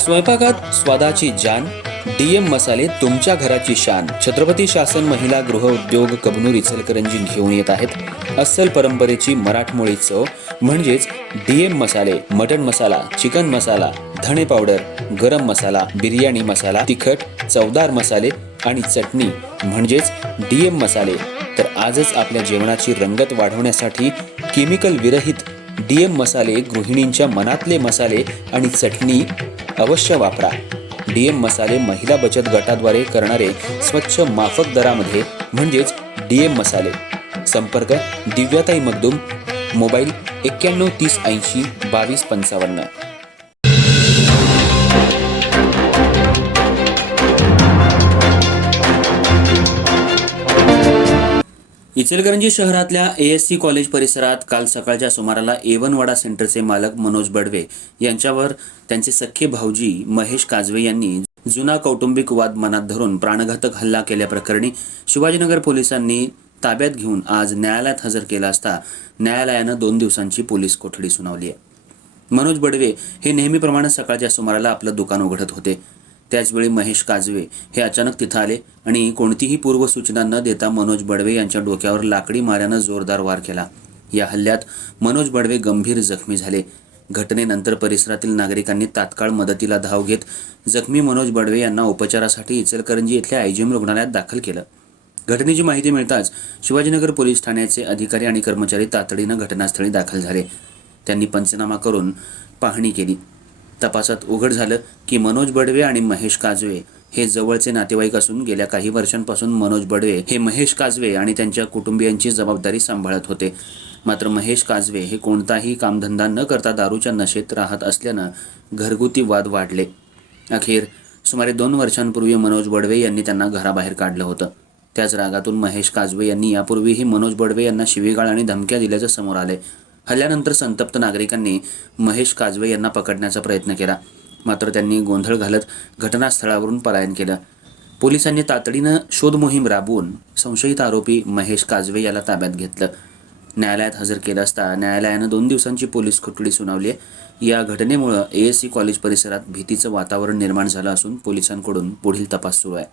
स्वयंपाकात स्वादाची जान, डीएम मसाले तुमच्या घराची शान. छत्रपती शासन महिला गृह उद्योग कबनूर इचलकरंजी घेऊन येत आहेत अस्सल परंपरेची मराठमोळी चव म्हणजेच डीएम मसाले. मटन मसाला, चिकन मसाला, धणे पावडर, गरम मसाला, बिर्याणी मसाला, तिखट चवदार मसाले आणि चटणी म्हणजेच डीएम मसाले. तर आजच आपल्या जेवणाची रंगत वाढवण्यासाठी केमिकल विरहित डीएम मसाले, गृहिणींच्या मनातले मसाले आणि चटणी अवश्य वापरा. डीएम मसाले महिला बचत गटाद्वारे करणारे स्वच्छ माफक दरामध्ये म्हणजेच डीएम मसाले. संपर्क दिव्याताई मगदूम, मोबाईल 91 30 80 22 55. इचलकरंजी शहरातल्या ASC कॉलेज परिसरात काल सकाळच्या सुमाराला A1 वाडा सेंटरचे मालक मनोज बडवे यांच्यावर त्यांचे सख्खे भाऊजी महेश काजवे यांनी जुना कौटुंबिक वाद मनात धरून प्राणघातक हल्ला केल्याप्रकरणी शिवाजीनगर पोलिसांनी ताब्यात घेऊन आज न्यायालयात हजर केला असता न्यायालयानं 2 दिवसांची पोलीस कोठडी सुनावली आहे. मनोज बडवे हे नेहमीप्रमाणे सकाळच्या सुमाराला आपलं दुकान उघडत होते. त्याचवेळी महेश काजवे हे अचानक तिथं आले आणि कोणतीही पूर्वसूचना न देता मनोज बडवे यांच्या डोक्यावर लाकडी माऱ्यानं जोरदार वार केला. या हल्ल्यात मनोज बडवे गंभीर जखमी झाले. घटनेनंतर परिसरातील नागरिकांनी तात्काळ मदतीला धाव घेत जखमी मनोज बडवे यांना उपचारासाठी इचलकरंजी येथील IGM रुग्णालयात दाखल केलं. घटनेची माहिती मिळताच शिवाजीनगर पोलीस ठाण्याचे अधिकारी आणि कर्मचारी तातडीनं घटनास्थळी दाखल झाले. त्यांनी पंचनामा करून पाहणी केली. तपासात उघड झालं की मनोज बडवे आणि महेश काजवे हे जवळचे नातेवाईक असून गेल्या काही वर्षांपासून मनोज बडवे हे महेश काजवे आणि त्यांच्या कुटुंबियांची जबाबदारी सांभाळत होते. मात्र महेश काजवे हे कोणताही कामधंदा न करता दारूच्या नशेत राहत असल्यानं घरगुती वाद वाढले. अखेर सुमारे 2 वर्षांपूर्वी मनोज बडवे यांनी त्यांना घराबाहेर काढलं होतं. त्याच रागातून महेश काजवे यांनी यापूर्वीही मनोज बडवे यांना शिवीगाळ आणि धमक्या दिल्याचं समोर आले. हल्ल्यानंतर संतप्त नागरिकांनी महेश काजवे यांना पकडण्याचा प्रयत्न केला, मात्र त्यांनी गोंधळ घालत घटनास्थळावरून पलायन केलं. पोलिसांनी तातडीनं शोध मोहीम राबवून संशयित आरोपी महेश काजवे याला ताब्यात घेतलं. न्यायालयात हजर केलं असता न्यायालयानं 2 दिवसांची पोलीस कोठडी सुनावली. या घटनेमुळे ASC कॉलेज परिसरात भीतीचं वातावरण निर्माण झालं असून पोलिसांकडून पुढील तपास सुरू आहे.